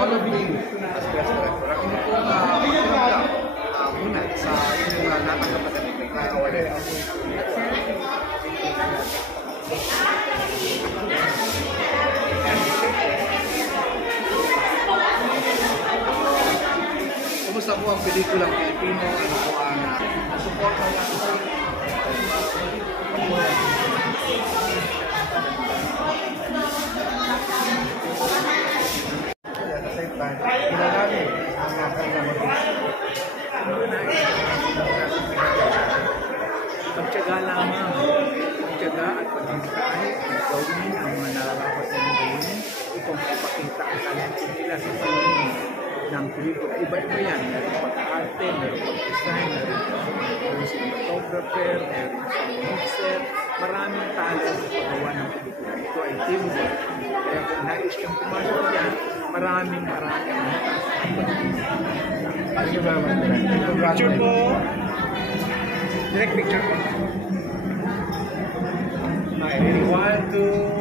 all of you as best friend. Kung ito muna sa inyong natanggap na kami na award. Kumusta po ang pelikulang Pilipino? Ano po ang support ng at the same time, ginagalit ang kanilang pagtyaga lamang, pagtyaga at paghintay, gawin ang mga nararapat na gawin upang ipakita ang talento nila sa paningin ng pelikula. Iba-iba yan, meron pag-arte, meron pag-design, meron cinematographer, meron mixer, maraming talent sa paggawa ng pelikula. Ito ay teamwork. Kaya kung nais kang pumasok yan, maraming Thank you very much. picture po. Direct picture po. 1, 2